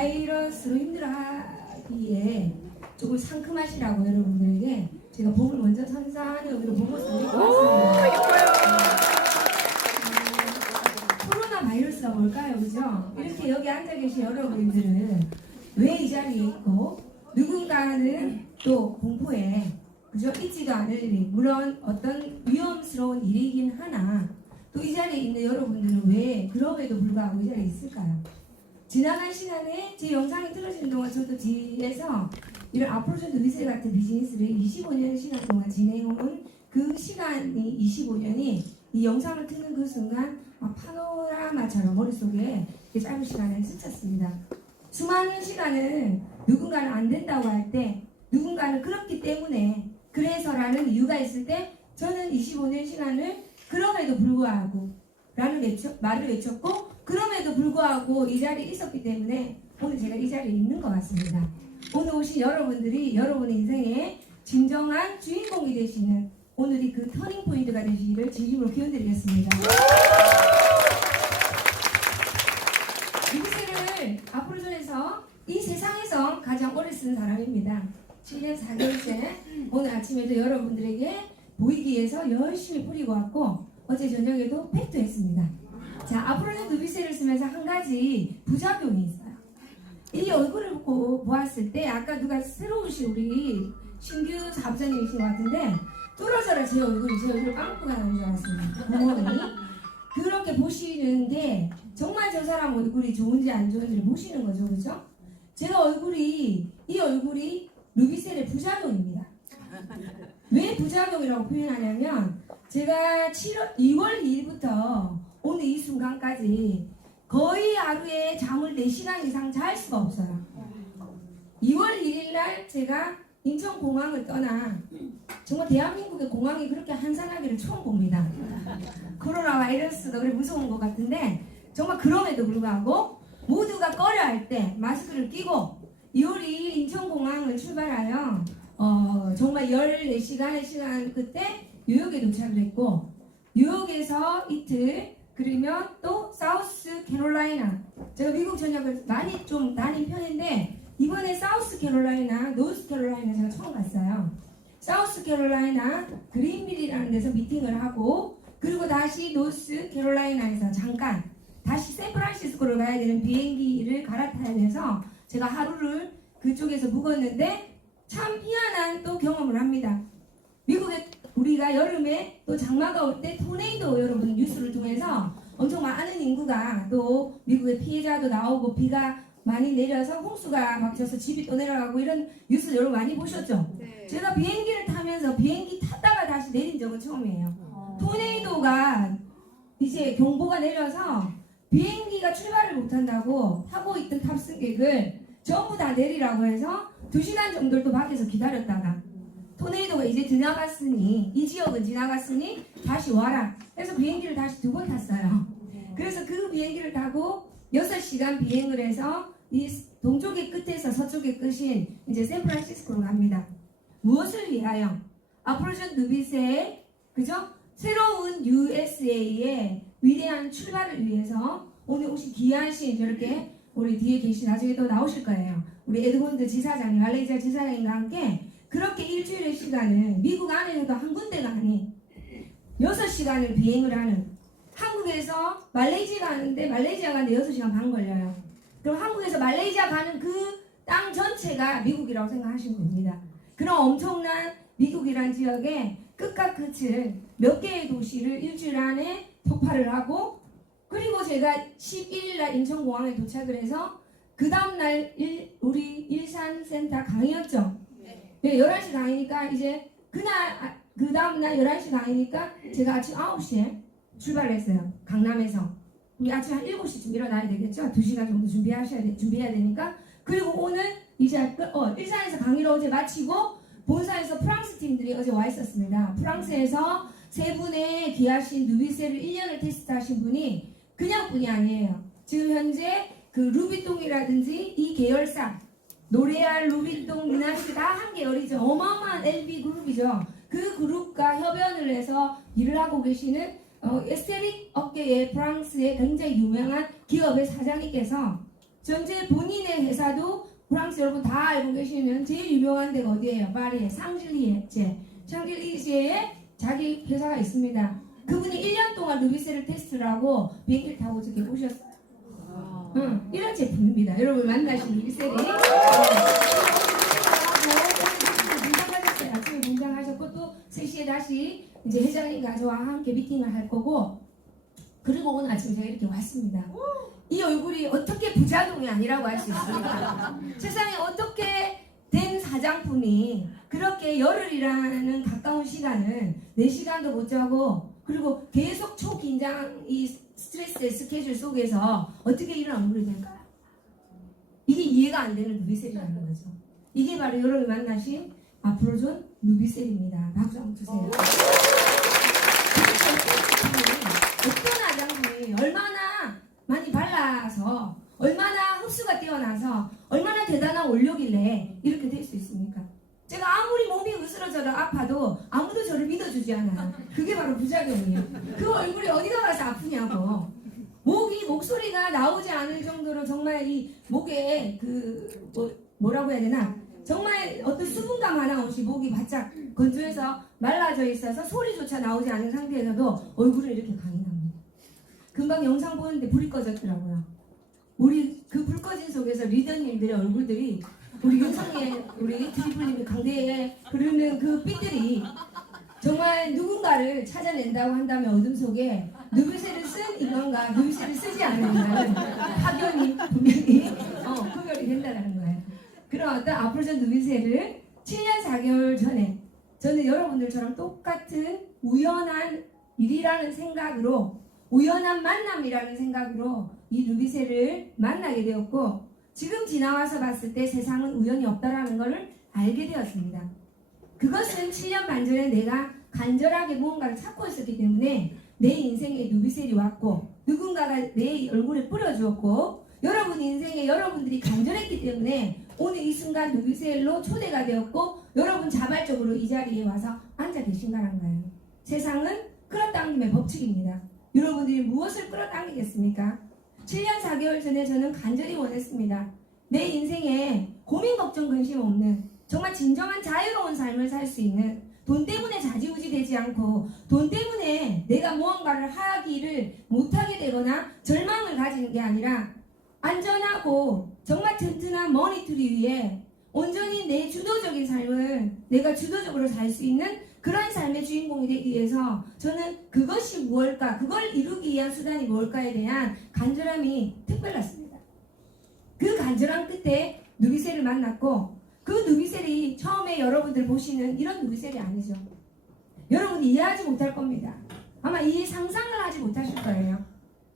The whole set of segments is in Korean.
바이러스로 힘들어하기에 조금 상큼하시라고 여러분들에게 제가 봄을 먼저 선사하는 의미로 봄옷을 입고 왔습니다. 코로나 바이러스가 뭘까요? 그죠? 이렇게 여기 앉아 계신 여러분들은 왜 이 자리에 있고 누군가는 또 공포에 그죠? 있지도 않을 일이 물론 어떤 위험스러운 일이긴 하나 또 이 자리에 있는 여러분들은 왜 그럼에도 불구하고 이 자리에 있을까요? 지나간 시간에 제 영상이 틀어지는 동안 저도 뒤에서 이런 아프로전드 위세 같은 비즈니스를 25년 시간 동안 진행해온 그 시간이 25년이 이 영상을 트는 그 순간 파노라마처럼 머릿속에 짧은 시간을 스쳤습니다. 수많은 시간을 누군가는 안 된다고 할 때 누군가는 그렇기 때문에 그래서라는 이유가 있을 때 저는 25년 시간을 그럼에도 불구하고 라는 말을 외쳤고 그럼에도 불구하고 이 자리에 있었기 때문에 오늘 제가 이 자리에 있는 것 같습니다. 오늘 오신 여러분들이 여러분의 인생의 진정한 주인공이 되시는 오늘이 그 터닝 포인트가 되시기를 진심으로 기원드리겠습니다. 누비세를 아프로전에서 이 세상에서 가장 오래 쓴 사람입니다. 7년 4개월째 오늘 아침에도 여러분들에게 보이기 위해서 열심히 뿌리고 왔고 어제 저녁에도 팩도 했습니다. 자, 아프로전 누비세를 쓰면서 한 가지 부작용이 있어요. 이 얼굴을 보았을 때 아까 누가 새로 오신 우리 신규 사업자님이신 것 같은데 뚫어져라 제 얼굴 빵꾸가 나는 줄 알았습니다. 구멍이 그렇게 보시는 게 정말 저 사람 얼굴이 좋은지 안 좋은지를 보시는 거죠, 그죠? 제가 이 얼굴이 누비셀의 부작용입니다. 왜 부작용이라고 표현하냐면 제가 2월 2일부터 오늘 이 순간까지 거의 하루에 잠을 4시간 이상 잘 수가 없어요. 2월 1일 날 제가 인천공항을 떠나 정말 대한민국의 공항이 그렇게 한산하기를 처음 봅니다. 코로나 바이러스가 그래 무서운 것 같은데 정말 그럼에도 불구하고 모두가 꺼려할 때 마스크를 끼고 2월 2일 인천공항을 출발하여 정말 14시간의 시간 그때 뉴욕에 도착을 했고 뉴욕에서 이틀 그러면 또 사우스 캐롤라이나 제가 미국 전역을 많이 좀 다닌 편인데 이번에 사우스 캐롤라이나 노스 캐롤라이나 제가 처음 갔어요. 사우스 캐롤라이나 그린빌이라는 데서 미팅을 하고 그리고 다시 노스 캐롤라이나에서 잠깐 다시 샌프란시스코로 가야 되는 비행기를 갈아타야 돼서 제가 하루를 그쪽에서 묵었는데 참 희한한 또 경험을 합니다. 미국에 우리가 여름에 또 장마가 올 때 토네이도 여러분 뉴스를 통해서 엄청 많은 인구가 또 미국의 피해자도 나오고 비가 많이 내려서 홍수가 막 져서 집이 또 내려가고 이런 뉴스를 여러분 많이 보셨죠? 네. 제가 비행기를 타면서 비행기 탔다가 다시 내린 적은 처음이에요. 토네이도가 이제 경보가 내려서 비행기가 출발을 못한다고 타고 있던 탑승객을 전부 다 내리라고 해서 2시간 정도를 또 밖에서 기다렸다가 토네이도가 이제 지나갔으니 이 지역은 지나갔으니 다시 와라 해서 비행기를 다시 2번 탔어요. 그래서 그 비행기를 타고 6시간 비행을 해서 이 동쪽의 끝에서 서쪽의 끝인 이제 샌프란시스코로 갑니다. 무엇을 위하여? 아프로전 누비세의 그죠? 새로운 USA의 위대한 출발을 위해서 오늘 오신 귀하신 저렇게 우리 뒤에 계신 나중에 또 나오실 거예요. 우리 에드먼드 지사장님, 말레이시아 지사장님과 함께 그렇게 일주일의 시간을 미국 안에서도 한 군데가 아닌 6시간을 비행을 하는 한국에서 말레이시아 가는데 말레이시아 가는데 6시간 반 걸려요. 그럼 한국에서 말레이시아 가는 그 땅 전체가 미국이라고 생각하시면 됩니다. 그런 엄청난 미국이란 지역의 끝과 끝을 몇 개의 도시를 일주일 안에 폭발을 하고 그리고 제가 11일날 인천공항에 도착을 해서 그 다음날 우리 일산센터 강의였죠. 네, 11시 강의니까 이제 그 다음날 11시 강의니까 제가 아침 9시에 출발을 했어요. 강남에서. 우리 아침 한 7시쯤 일어나야 되겠죠? 2시간 정도 준비해야 되니까. 그리고 오늘 이제 일산에서 강의를 어제 마치고 본사에서 프랑스 팀들이 어제 와 있었습니다. 프랑스에서 3분의 귀하신 누비세를 1년을 테스트하신 분이 그냥 분이 아니에요. 지금 현재 그 루비통이라든지 이 계열사 노레알, 루비통, 미나시 다 한 계열이죠. 어마어마한 LB 그룹이죠. 그 그룹과 협연을 해서 일을 하고 계시는 에스테릭 업계의 프랑스의 굉장히 유명한 기업의 사장님께서 전체 본인의 회사도 프랑스 여러분 다 알고 계시면 제일 유명한 데가 어디예요? 파리에 샹젤리제에 자기 회사가 있습니다. 그분이 1년 동안 루비세를 테스트를 하고 비행기를 타고 저기 오셨어요. 이런 제품입니다. 여러분 만나신 루비셀이 문장하셨어요. 아침에 문장하셨고 또 3시에 다시 이제 회장님과 저와 함께 미팅을 할 거고, 그리고 오늘 아침에 제가 이렇게 왔습니다. 이 얼굴이 어떻게 부자동이 아니라고 할 수 있습니까? 세상에 어떻게 된 사장품이 그렇게 열흘이라는 가까운 시간을 4시간도 못 자고, 그리고 계속 초긴장 이 스트레스의 스케줄 속에서 어떻게 이런 얼굴이 될까요? 이게 이해가 안 되는 누비셀이라는 거죠. 이게 바로 여러분이 만나신 아프로존 누비셀입니다. 박수 한번 주세요. 어떤 화장품이 얼마나 많이 발라서 얼마나 흡수가 뛰어나서 얼마나 대단한 원료길래 이렇게 될 수 있습니까? 제가 아무리 몸이 으스러져도 아파도 아무도 저를 믿어주지 않아요. 그게 바로 부작용이에요. 그 얼굴이 어디가 가서 아프냐고. 목소리가 나오지 않을 정도로 정말 이 목에 뭐라고 해야 되나, 정말 어떤 수분감 하나 없이 목이 바짝 건조해서 말라져 있어서 소리조차 나오지 않은 상태에서도 얼굴을 이렇게 강인합니다. 금방 영상 보는데 불이 꺼졌더라고요. 우리 그 불 꺼진 속에서 리더님들의 얼굴들이 우리 윤성의 우리 트리플님의 강대에 흐르는 그 빛들이 정말 누군가를 찾아낸다고 한다면 어둠 속에 누비셀을 쓴 인간과 누비셀을 쓰지 않은 인간은 파견이 분명히 구별이 된다는 거예요. 그런 어떤 아프로존 누비셀을 7년 4개월 전에 저는 여러분들처럼 똑같은 우연한 일이라는 생각으로, 우연한 만남이라는 생각으로 이 누비셀을 만나게 되었고, 지금 지나와서 봤을 때 세상은 우연이 없다라는 것을 알게 되었습니다. 그것은 7년 반 전에 내가 간절하게 무언가를 찾고 있었기 때문에 내 인생에 누비셀이 왔고, 누군가가 내 얼굴에 뿌려주었고, 여러분 인생에 여러분들이 간절했기 때문에 오늘 이 순간 누비셀로 초대가 되었고, 여러분 자발적으로 이 자리에 와서 앉아 계신다는 거예요. 세상은 끌어당김의 법칙입니다. 여러분들이 무엇을 끌어당기겠습니까? 7년 4개월 전에 저는 간절히 원했습니다. 내 인생에 고민 걱정 근심 없는 정말 진정한 자유로운 삶을 살 수 있는, 돈 때문에 좌지우지 되지 않고 돈 때문에 내가 무언가를 하기를 못하게 되거나 절망을 가지는 게 아니라 안전하고 정말 튼튼한 머니투리 위에 온전히 내 주도적인 삶을 내가 주도적으로 살 수 있는 그런 삶의 주인공이 되기 위해서 저는 그것이 무엇일까, 그걸 이루기 위한 수단이 무엇일까에 대한 간절함이 특별했습니다. 그 간절함 끝에 누비셀을 만났고, 그 누비셀이 처음에 여러분들 보시는 이런 누비셀이 아니죠. 여러분 이해하지 못할 겁니다. 아마 이해 상상을 하지 못하실 거예요.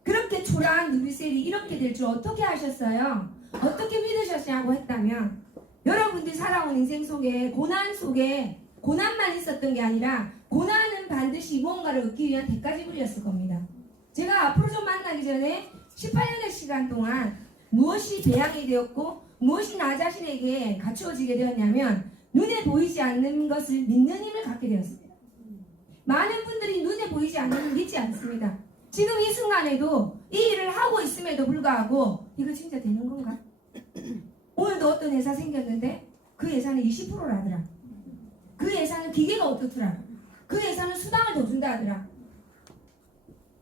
그렇게 초라한 누비셀이 이렇게 될 줄 어떻게 아셨어요? 어떻게 믿으셨냐고 했다면, 여러분들이 살아온 인생 속에 고난 속에 고난만 있었던 게 아니라 고난은 반드시 무언가를 얻기 위한 대가지불이었을 겁니다. 제가 앞으로 좀 만나기 전에 18년의 시간 동안 무엇이 배양이 되었고 무엇이 나 자신에게 갖추어지게 되었냐면, 눈에 보이지 않는 것을 믿는 힘을 갖게 되었습니다. 많은 분들이 눈에 보이지 않는 걸 믿지 않습니다. 지금 이 순간에도 이 일을 하고 있음에도 불구하고 이거 진짜 되는 건가? 오늘도 어떤 회사 생겼는데 그 회사는 20%라더라. 그 회사는 기계가 어떻더라. 그 회사는 수당을 더 준다 하더라.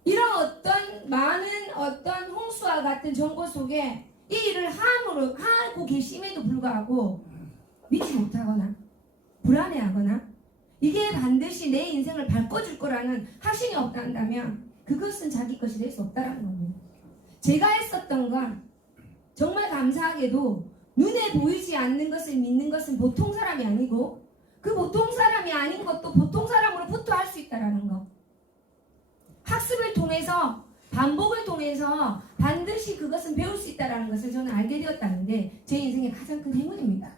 이런 어떤 많은 어떤 홍수와 같은 정보 속에 이 일을 하고 계심에도 불구하고 믿지 못하거나 불안해하거나 이게 반드시 내 인생을 바꿔줄 거라는 확신이 없다면 그것은 자기 것이 될 수 없다는 겁니다. 제가 했었던 건 정말 감사하게도 눈에 보이지 않는 것을 믿는 것은 보통 사람이 아니고, 그 보통 사람이 아닌 것도 보통 사람으로부터 할 수 있다는 거. 학습을 통해서, 반복을 통해서 반드시 그것은 배울 수 있다는 것을 저는 알게 되었다는 게 제 인생의 가장 큰 행운입니다.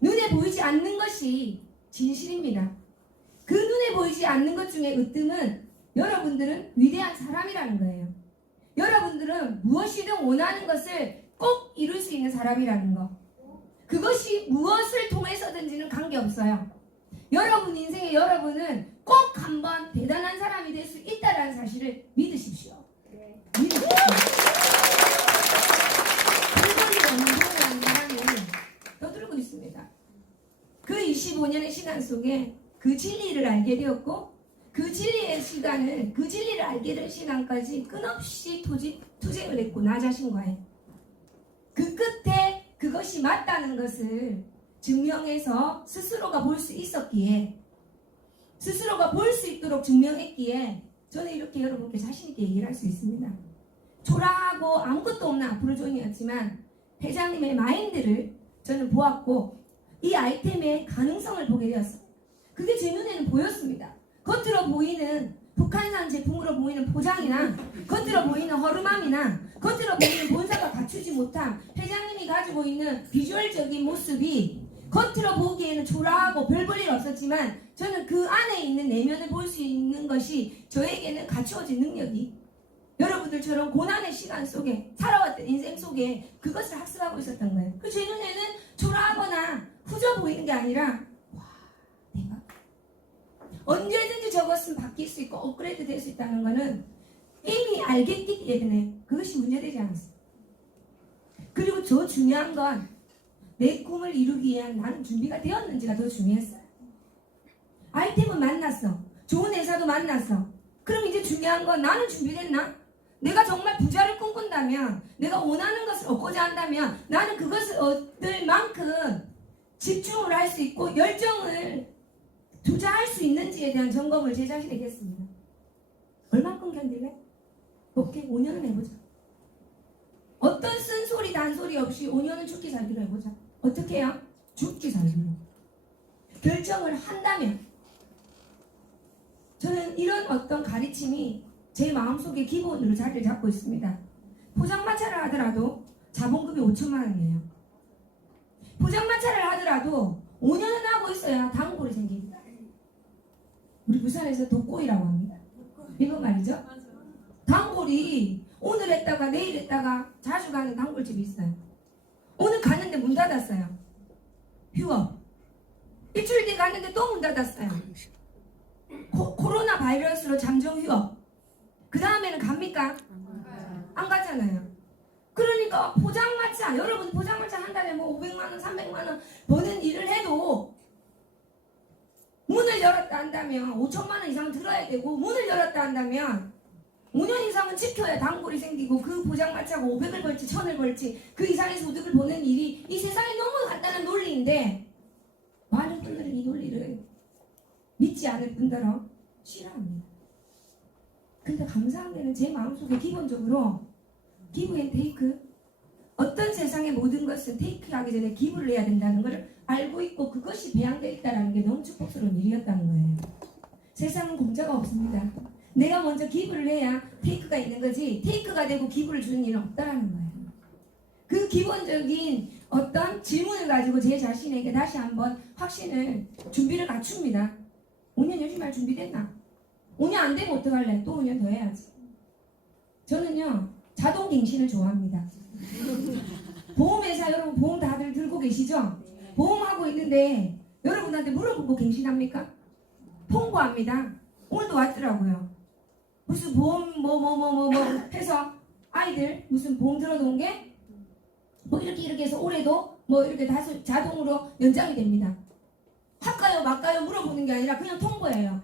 눈에 보이지 않는 것이 진실입니다. 그 눈에 보이지 않는 것 중에 으뜸은 여러분들은 위대한 사람이라는 거예요. 여러분들은 무엇이든 원하는 것을 꼭 이룰 수 있는 사람이라는 거. 그것이 무엇을 통해서든지는 관계없어요. 여러분 인생에 여러분은 꼭 한번 대단한 사람이 될 수 있다는 사실을 믿으십시오. 믿으십시오. 35년의 시간 속에 그 진리를 알게 되었고 그 진리의 시간을 그 진리를 알게 된 시간까지 끊없이 투쟁을 했고 나 자신과의 그 끝에 그것이 맞다는 것을 증명해서 스스로가 볼 수 있었기에 스스로가 볼 수 있도록 증명했기에 저는 이렇게 여러분께 자신있게 얘기를 할 수 있습니다. 초라하고 아무것도 없는 아프로존이었지만 회장님의 마인드를 저는 보았고 이 아이템의 가능성을 보게 되었어요. 그게 제 눈에는 보였습니다. 겉으로 보이는 북한산 제품으로 보이는 포장이나 겉으로 보이는 허름함이나 겉으로 보이는 본사가 갖추지 못한 회장님이 가지고 있는 비주얼적인 모습이 겉으로 보기에는 초라하고 별 볼 일 없었지만 저는 그 안에 있는 내면을 볼 수 있는 것이 저에게는 갖추어진 능력이 여러분들처럼 고난의 시간 속에 살아왔던 인생 속에 그것을 학습하고 있었던 거예요. 그 제 눈에는 초라하거나 후져 보이는 게 아니라 와 내가 언제든지 저것은 바뀔 수 있고 업그레이드 될 수 있다는 거는 이미 알겠기 때문에 그것이 문제되지 않았어요. 그리고 더 중요한 건 내 꿈을 이루기 위한 나는 준비가 되었는지가 더 중요했어요. 아이템은 만났어. 좋은 회사도 만났어. 그럼 이제 중요한 건 나는 준비됐나? 내가 정말 부자를 꿈꾼다면 내가 원하는 것을 얻고자 한다면 나는 그것을 얻을 만큼 집중을 할 수 있고 열정을 투자할 수 있는지에 대한 점검을 제 자신에게 했습니다. 얼만큼 견딜래? 오케이 5년은 해보자. 어떤 쓴소리 단소리 없이 5년은 죽기 살기로 해보자. 어떻게 해요? 죽기 살기로 결정을 한다면 저는 이런 어떤 가르침이 제 마음속에 기본으로 자리를 잡고 있습니다. 포장마차를 하더라도 자본금이 5천만 원이에요. 포장마차를 하더라도 5년은 하고 있어야 단골이 생깁니다. 우리 부산에서 독고이라고 합니다. 이거 말이죠. 단골이 오늘 했다가 내일 했다가 자주 가는 단골집이 있어요. 오늘 갔는데 문 닫았어요. 휴업. 일주일 뒤에 갔는데 또 문 닫았어요. 코로나 바이러스로 잠정 휴업. 그 다음에는 갑니까? 안 가잖아요. 그러니까 포장마차, 여러분 포장마차 한 달에 뭐 500만원, 300만원 버는 일을 해도 문을 열었다 한다면 5천만원 이상 들어야 되고 문을 열었다 한다면 5년 이상은 지켜야 단골이 생기고 그 포장마차가 500을 벌지 1000을 벌지 그 이상의 소득을 보는 일이 이 세상에 너무 간단한 논리인데 많은 분들은 이 논리를 믿지 않을 뿐더러 싫어합니다. 근데 감사한 게는 제 마음속에 기본적으로 기브 앤 테이크 어떤 세상의 모든 것은 테이크하기 전에 기부를 해야 된다는 걸 알고 있고 그것이 배양되어 있다는 게 너무 축복스러운 일이었다는 거예요. 세상은 공짜가 없습니다. 내가 먼저 기부를 해야 테이크가 있는 거지 테이크가 되고 기부를 주는 일은 없다라는 거예요. 그 기본적인 어떤 질문을 가지고 제 자신에게 다시 한번 확신을 준비를 갖춥니다. 5년 요즘 말 준비됐나? 5년 안 되면 어떡할래? 또 5년 더 해야지. 저는요 자동갱신을 좋아합니다. 보험회사 여러분 보험 다들 들고 계시죠? 보험하고 있는데 여러분한테 물어보고 갱신합니까? 통보합니다. 오늘도 왔더라고요. 무슨 보험 뭐 해서 아이들 무슨 보험 들어놓은 게 뭐 이렇게 해서 올해도 뭐 이렇게 다시 자동으로 연장이 됩니다. 할까요 말까요 물어보는 게 아니라 그냥 통보예요.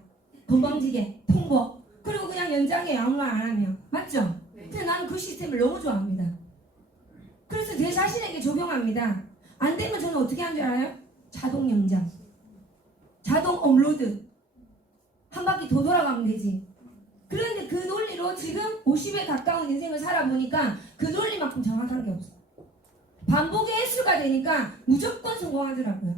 건방지게 통보. 그리고 그냥 연장해요. 아무 말 안 하면. 맞죠? 근데 나는 그 시스템을 너무 좋아합니다. 그래서 제 자신에게 적용합니다. 안 되면 저는 어떻게 하는 줄 알아요? 자동 연장. 자동 업로드. 한 바퀴 더 돌아가면 되지. 그런데 그 논리로 지금 50에 가까운 인생을 살아보니까 그 논리만큼 정확한 게 없어요. 반복의 횟수가 되니까 무조건 성공하더라고요.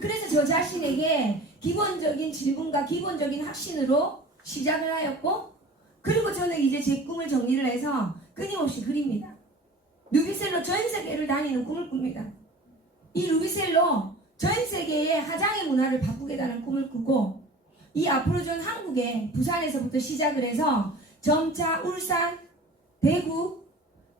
그래서 저 자신에게 기본적인 질문과 기본적인 확신으로 시작을 하였고 그리고 저는 이제 제 꿈을 정리를 해서 끊임없이 그립니다. 루비셀로 전 세계를 다니는 꿈을 꿉니다. 이 루비셀로 전 세계의 화장의 문화를 바꾸겠다는 꿈을 꾸고 이 아프로존 한국에 부산에서부터 시작을 해서 점차 울산, 대구,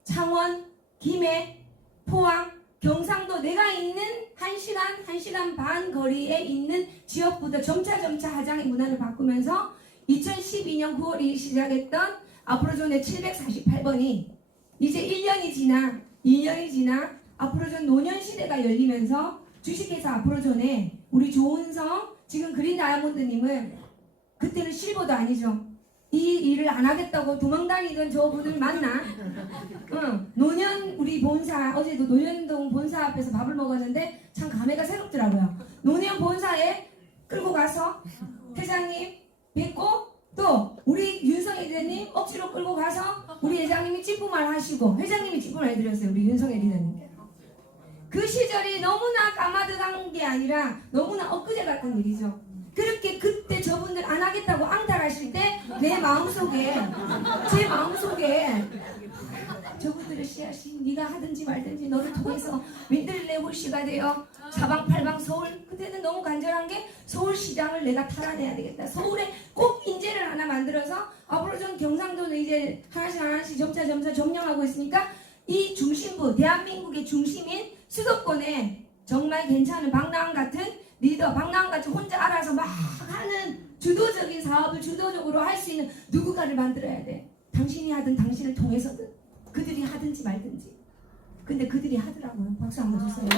창원, 김해, 포항, 경상도 내가 있는 1시간 반 거리에 있는 지역부터 점차 화장의 문화를 바꾸면서 2012년 9월 2일 시작했던 아프로존의 748번이 이제 1년이 지나 2년이 지나 아프로존 노년 시대가 열리면서 주식회사 아프로존에 우리 조은성 지금 그린 다이아몬드님은 그때는 실버도 아니죠. 이 일을 안 하겠다고 도망다니던 저분을 만나. 노년 우리 본사 어제도 노년동 본사 앞에서 밥을 먹었는데 참 감회가 새롭더라고요. 노년 본사에 끌고 가서 회장님 뵙고 또 우리 윤성애 리더님 억지로 끌고 가서 우리 회장님이 찌뿌말 하시고 회장님이 찌뿌말 해드렸어요. 우리 윤성애 리더님. 그 시절이 너무나 까마득한 게 아니라 너무나 엊그제 같은 일이죠. 그렇게 그때 저분들 안 하겠다고 앙탈하실 때 내 마음속에 제 마음속에 저분들의 씨앗이 네가 하든지 말든지 너를 통해서 민들레 홀씨가 되어 사방팔방 서울 그때는 너무 간절한 게 서울시장을 내가 탈환해야 되겠다. 서울에 꼭 인재를 하나 만들어서 앞으로 전 경상도는 이제 하나씩 점차 점령하고 있으니까 이 중심부 대한민국의 중심인 수도권에 정말 괜찮은 박나은 같은 리더 박나은 같이 혼자 알아서 막 하는 주도적인 사업을 주도적으로 할 수 있는 누군가를 만들어야 돼. 당신이 하든 당신을 통해서든 그들이 하든지 말든지. 근데 그들이 하더라고요. 박수 한번 주세요.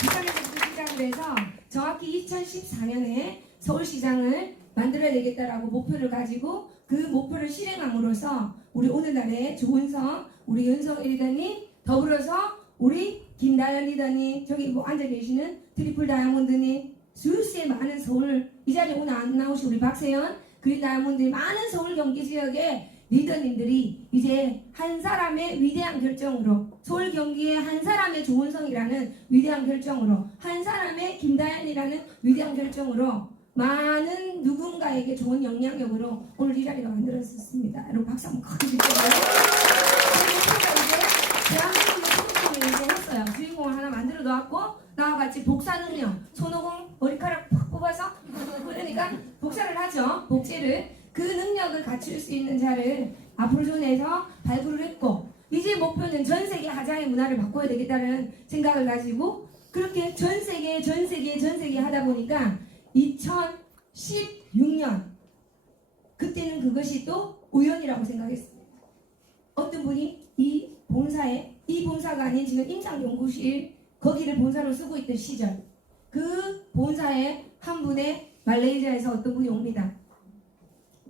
시장을 해서 정확히 2014년에 서울시장을 만들어야 되겠다라고 목표를 가지고 그 목표를 실행함으로써 우리 오늘날의 조은성, 우리 윤성애 리더님 더불어서 우리 김다연 리더님 저기 뭐 앉아 계시는 트리플 다이아몬드님 수수의 많은 서울 이 자리에 오늘 안 나오신 우리 박세현 그린 다이아몬드 많은 서울 경기 지역의 리더님들이 이제 한 사람의 위대한 결정으로 서울 경기의 한 사람의 조은성이라는 위대한 결정으로 한 사람의 김다연이라는 위대한 결정으로 많은 누군가에게 좋은 영향력으로 오늘 이 자리가 만들어졌습니다. 여러분 박수 한번 크게 주세요. 대한민국의 이제 했어요. 주인공을 하나 만들어 놓았고 나와 같이 복사 능력 손오공 머리카락 팍 뽑아서 그러니까 복사를 하죠. 복제를 그 능력을 갖출 수 있는 자를 아프로존에서 발굴을 했고 이제 목표는 전 세계 하자의 문화를 바꿔야 되겠다는 생각을 가지고 그렇게 전 세계 하다 보니까 2016년 그때는 그것이 또 우연이라고 생각했습니다. 어떤 분이 이 본사가 아닌 지금 임상연구실 거기를 본사로 쓰고 있던 시절 그 본사에 한 분의 말레이시아에서 어떤 분이 옵니다.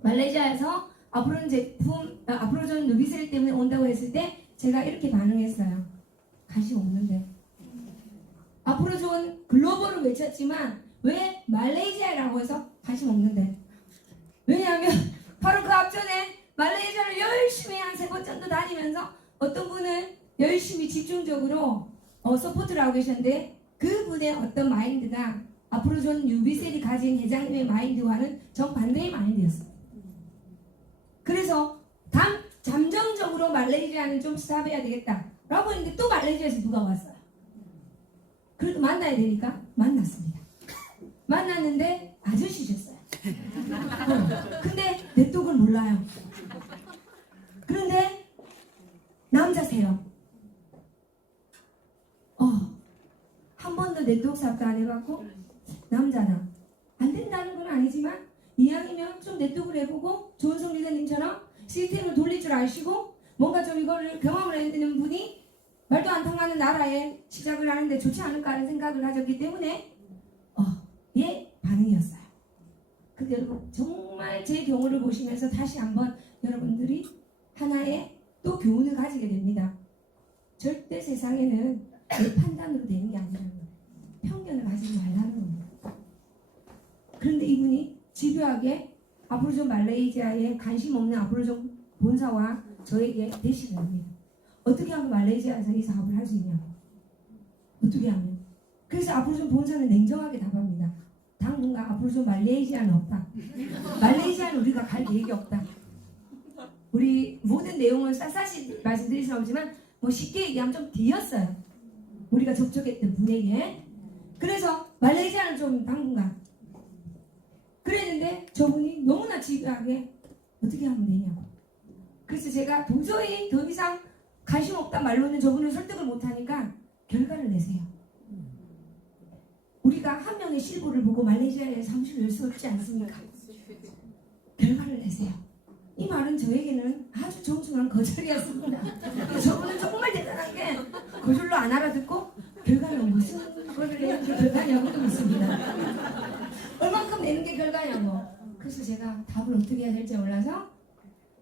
말레이시아에서 아프로존 누비셀 때문에 온다고 했을 때 제가 이렇게 반응했어요. 관심 없는데 아프로존 글로벌을 외쳤지만 왜 말레이시아라고 해서 관심 없는데 왜냐하면 바로 그 앞전에 말레이시아를 열심히 한 3번 정도 다니면서 어떤 분은 열심히 집중적으로 서포트를 하고 계셨는데 그분의 어떤 마인드가 아프로존 유비셀이 가진 회장님의 마인드와는 정반대의 마인드였어요. 그래서 잠정적으로 말레이시아는 좀 스탑해야 되겠다 라고 했는데 또 말레이시아에서 누가 왔어요. 그래도 만나야 되니까 만났습니다. 만났는데 아저씨셨어요. 근데 내 똑을 몰라요. 그런데 남자세요. 한 번도 네트워크 사업도 안 해봤고 남자다. 안 된다는 건 아니지만 이왕이면 좀 네트워크를 해보고 조은성 리더님처럼 시스템을 돌릴 줄 아시고 뭔가 좀 이거를 경험을 해야 되는 분이 말도 안 통하는 나라에 시작을 하는데 좋지 않을까 하는 생각을 가졌기 때문에 예 반응이었어요. 근데 여러분 정말 제 경우를 보시면서 다시 한번 여러분들이 하나의 또 교훈을 가지게 됩니다. 절대 세상에는 내 판단으로 되는 게 아니라는 거예요. 편견을 가지지 말라는 겁니다. 그런데 이분이 집요하게 아프로존 말레이시아에 관심 없는 아프로존 본사와 저에게 대시를 합니다. 어떻게 하면 말레이시아에서 이 사업을 할 수 있냐고. 어떻게 하면. 그래서 아프로존 본사는 냉정하게 답합니다. 당분간 아프로존 말레이시아는 없다. 말레이시아는 우리가 갈 계획이 없다. 우리 모든 내용을 샅샅이 말씀드릴 수는 없지만 뭐 쉽게 얘기하면 좀 뒤였어요. 우리가 접촉했던 분에게. 그래서 말레이시아는 좀 당분간. 그랬는데 저분이 너무나 집요하게 어떻게 하면 되냐고. 그래서 제가 도저히 더 이상 관심 없단 말로는 저분을 설득을 못하니까 결과를 내세요. 우리가 한 명의 실보를 보고 말레이시아에 사무실을 열 수 없지 않습니까? 결과를 내세요. 이 말은 저에게는 아주 정중한 거절이었습니다. 저분은 정말 대단한 게 거절로 안 알아듣고 내는 게 결과냐고 묻습니다. 얼만큼 내는 게 결과냐고. 그래서 제가 답을 어떻게 해야 될지 몰라서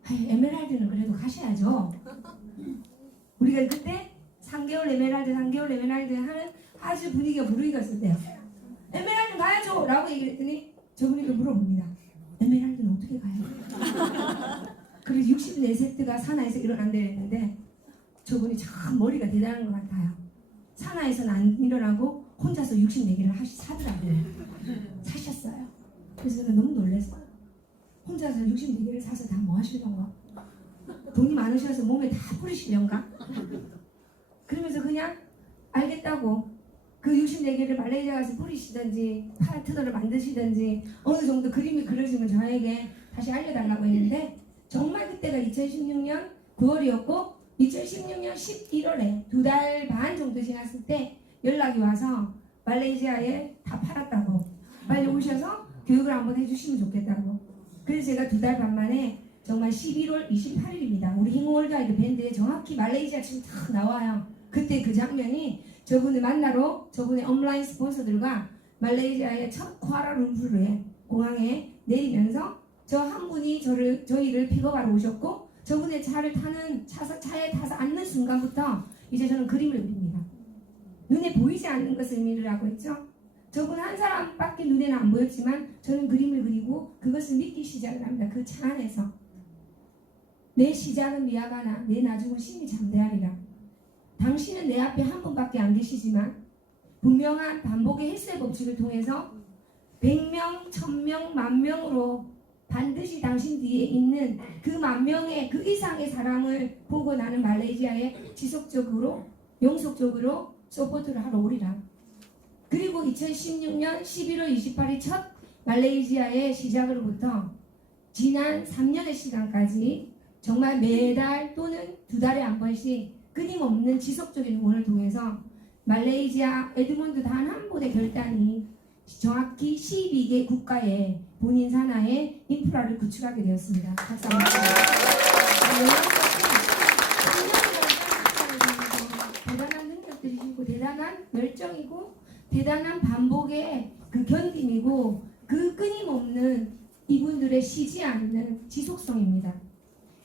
에메랄드는 그래도 가셔야죠. 우리가 그때 3개월 에메랄드 하는 아주 분위기가 무르익었을 때요. 에메랄드 가야죠! 라고 얘기를 했더니 저분이 또 물어봅니다. 에메랄드는 어떻게 가요? 그래서 64세트가 산하에서 일어난다고 했는데 저분이 참 머리가 대단한 것 같아요. 산하에서는 안 일어나고 혼자서 64개를 사더라고요. 사셨어요. 그래서 제가 너무 놀랐어요. 혼자서 64개를 사서 다 뭐 하시려고? 돈이 많으셔서 몸에 다 뿌리시려는가? 그러면서 그냥 알겠다고 그 64개를 말레이시아 가서 뿌리시든지 파라트너를 만드시든지 어느 정도 그림이 그려지면 저에게 다시 알려달라고 했는데 정말 그때가 2016년 9월이었고 2016년 11월에 2달 반 정도 지났을 때 연락이 와서 말레이시아에 다 팔았다고 빨리 오셔서 교육을 한번 해주시면 좋겠다고. 그래서 제가 2달 반 만에 정말 11월 28일입니다. 우리 힝월드와이드 밴드에 정확히 말레이시아 지금 딱 나와요. 그때 그 장면이 저분을 만나러 저분의 온라인 스폰서들과 말레이시아의 첫 쿠알라룸푸르의 공항에 내리면서 저 한 분이 저희를 픽업하러 오셨고 저분의 차에 타서 앉는 순간부터 이제 저는 그림을 그립니다. 눈에 보이지 않는 것을 의미를 하고 있죠. 저분 한 사람밖에 눈에는 안 보였지만 저는 그림을 그리고 그것을 믿기 시작을 합니다. 그 차 안에서 내 시작은 미약하나 내 나중은 심히 잠대하리라. 당신은 내 앞에 한 분밖에 안 계시지만 분명한 반복의 헬스의 법칙을 통해서 100명, 1000명, 10,000명으로 반드시 당신 뒤에 있는 그 10,000명의 그 이상의 사람을 보고 나는 말레이시아에 지속적으로 영속적으로 서포트를 하러 오리라. 그리고 2016년 11월 28일 첫 말레이시아의 시작으로부터 지난 3년의 시간까지 정말 매달 또는 2달에 한 번씩 끊임없는 지속적인 응원을 통해서 말레이시아 에드몬드 단 한 분의 결단이 정확히 12개 국가의 본인 산하의 인프라를 구축하게 되었습니다. 감사합니다. 대단한 능력들이고 대단한 열정이고 대단한 반복의 그 견딤이고 그 끊임없는 이분들의 쉬지 않는 지속성입니다.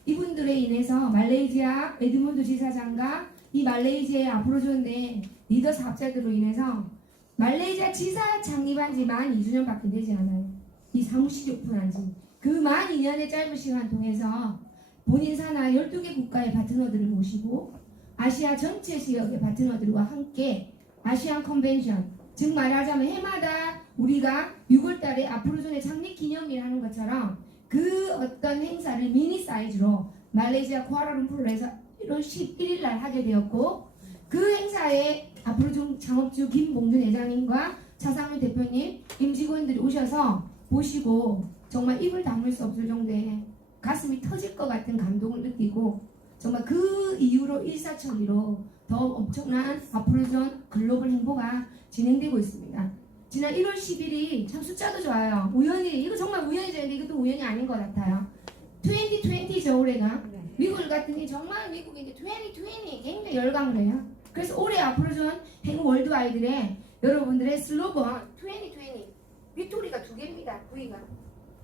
이분들에 인해서 말레이시아 에드몬드 지사장과 이 말레이시아의 아프로존의 리더 사업자들로 인해서 말레이시아 지사 창립한 지 만 2주년밖에 되지 않아요. 이 사무실이 오픈한 지. 그 만 2년의 짧은 시간 통해서 본인 산하 12개 국가의 파트너들을 모시고 아시아 전체 지역의 파트너들과 함께 아시안 컨벤션, 즉 말하자면 해마다 우리가 6월달에 아프로존의 창립 기념일 하는 것처럼 그 어떤 행사를 미니 사이즈로 말레이시아 쿠알라룸푸르에서 1월 11일 날 하게 되었고 그 행사에 아프로존 창업주 김봉준 회장님과 차상윤 대표님, 임직원들이 오셔서 보시고 정말 입을 다물 수 없을 정도의 가슴이 터질 것 같은 감동을 느끼고 정말 그 이후로 일사천리로 더 엄청난 아프로존 글로벌 행보가 진행되고 있습니다. 지난 1월 10일이 참 숫자도 좋아요. 우연히 이거 정말 우연이죠. 이것도 우연이 아닌 것 같아요. 2020죠 올해가. 미국 같으니 정말 미국이 이제 2020 굉장히 열광을 해요. 그래서 올해 아프로존 행운 월드와이드에 여러분들의 슬로건 2020 빅토리가 2개입니다. V가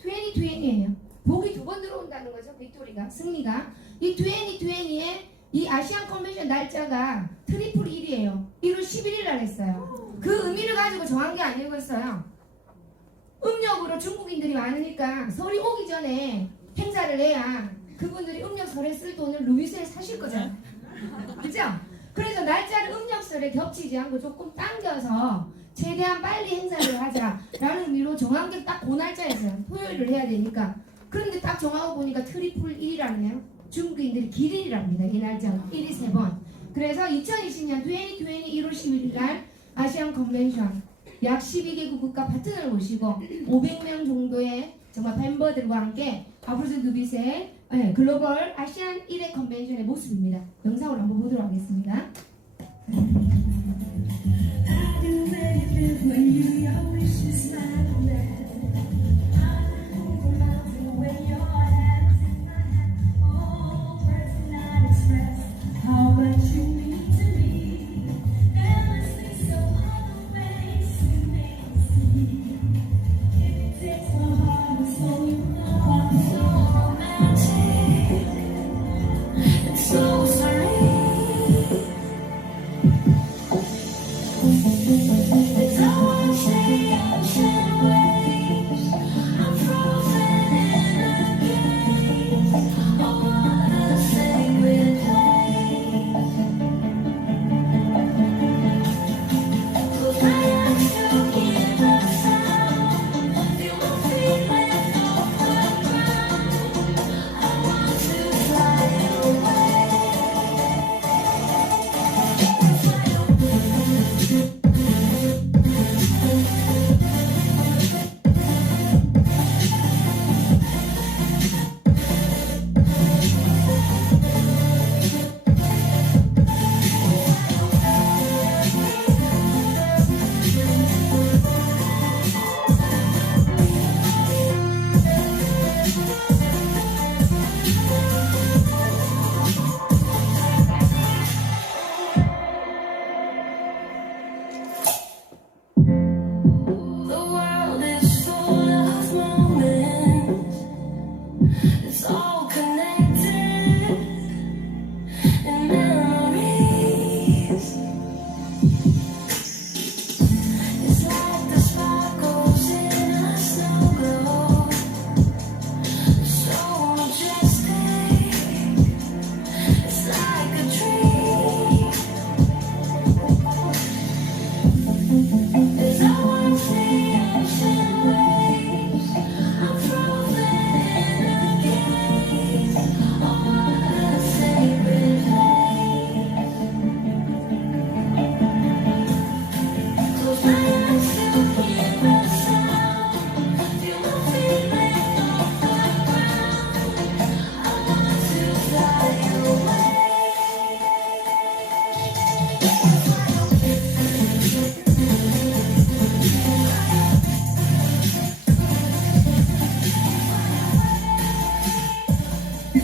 2020이에요. 복이 2번 들어온다는 거죠. 빅토리가 승리가 이 2020의 이 아시안 컨벤션 날짜가 트리플 1이에요. 1월 11일 날 했어요. 그 의미를 가지고 정한 게 아니었어요. 음력으로 중국인들이 많으니까 설이 오기 전에 행사를 해야 그분들이 음력설에 쓸 돈을 루이스에 사실 거잖아요. 그죠? 그래서 날짜를 음력설에 겹치지 않고 조금 당겨서 최대한 빨리 행사를 하자라는 의미로 정한 게 딱 그 날짜였어요. 토요일을 해야 되니까. 그런데 딱 정하고 보니까 트리플 1이라네요. 중국인들이 기린이랍니다. 이 날짜가 1이 3번. 그래서 2020년 2020 1월 11일 날 아시안 컨벤션 약 12개국 국가 파트너를 모시고 500명 정도의 정말 멤버들과 함께 아프로존 누빗의 글로벌 아시안 1회 컨벤션의 모습입니다. 영상으로 한번 보도록 하겠습니다. How much you mean to me, never say so other ways. so serene. As I watch the ocean waves, I'm frozen in a gaze. Oh, what a sacred place. Close my eyes to hear the sound. Feel my feet lift off the ground. I want to fly away. The world is full of moments. It's all connected in memories. It's like the sparkles in a snow globe, so majestic. It's like a dream. As I watch the ocean waves, I'm frozen in a gaze. Oh, what a sacred place. Close my eyes to hear the sound. Feel my feet lift off the ground. I want to fly away.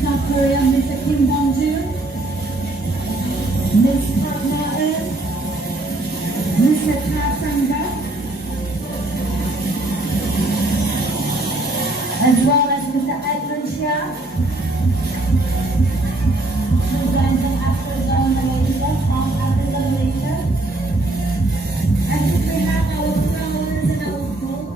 South Korea, Mr. Kim Dong-jun, Ms. Park Ma-eun, Mr. Cha Sang-gak, as well as Mr. Edmund Chia, children from Africa, Malaysia, from Africa, Malaysia, and if we have our flowers and our food.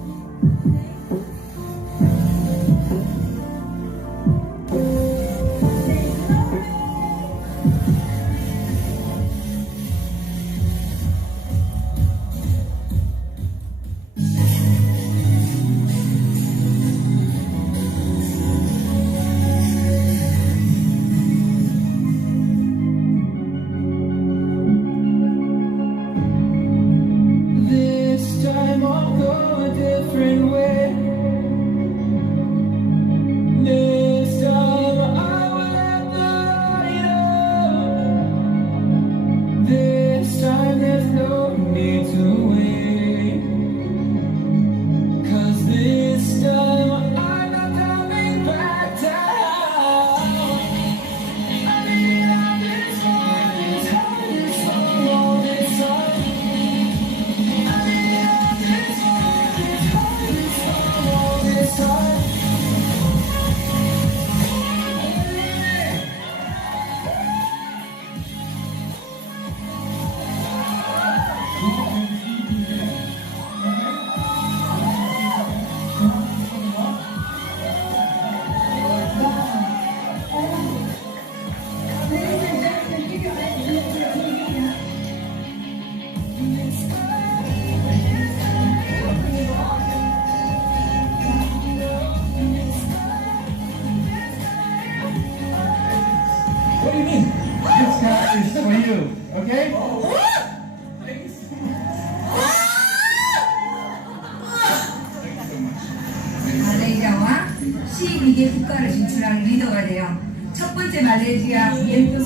This time I'll go a different way. This time I will let the light up. This time there's no need to wait. 'Cause this time I'm not coming back down. I mean, I've been trying this hard for all this time. What do you mean? This car is for you, okay? 말레이시아와 12개 국가를 진출한 리더가 되어 첫 번째 말레이시아 BMW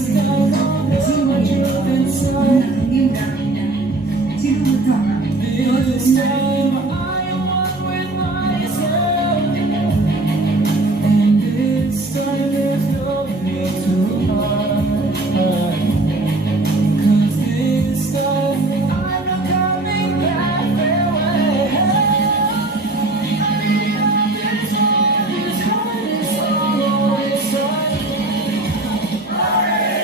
지금입니다. 지금부터 더 좋은 날 Hey!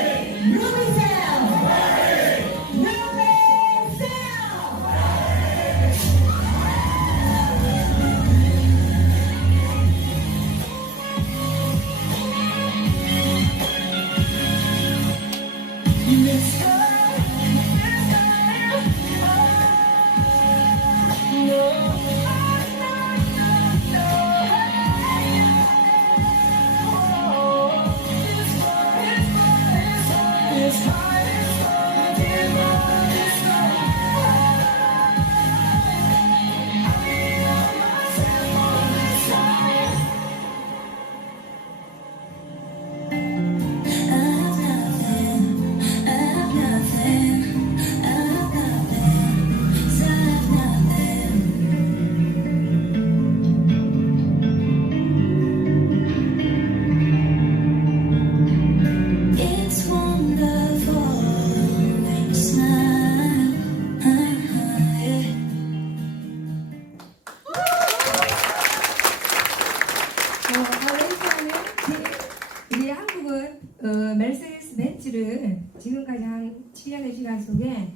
벤츠를 지금까지 한 7년의 시간 속에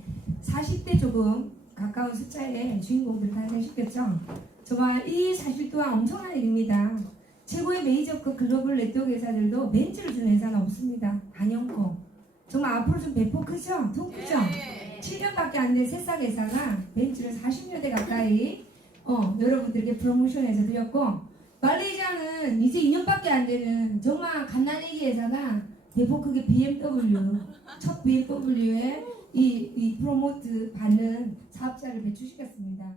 40대 조금 가까운 숫자의 주인공들을 탄생시켰죠. 정말 이 사실 또한 엄청난 일입니다. 최고의 메이저급 글로벌 네트워크 회사들도 벤츠를 주는 회사는 없습니다. 단연코. 정말 앞으로 좀 배포 크죠? 통 크죠? 7년밖에 안 된 새싹 회사가 벤츠를 40년대 가까이 여러분들에게 프로모션해서 드렸고, 말레이시아는 이제 2년밖에 안 되는 정말 갓난애기 회사가 대폭 크게 BMW, 첫 BMW에 이 프로모트 받는 사업자를 배출시켰습니다.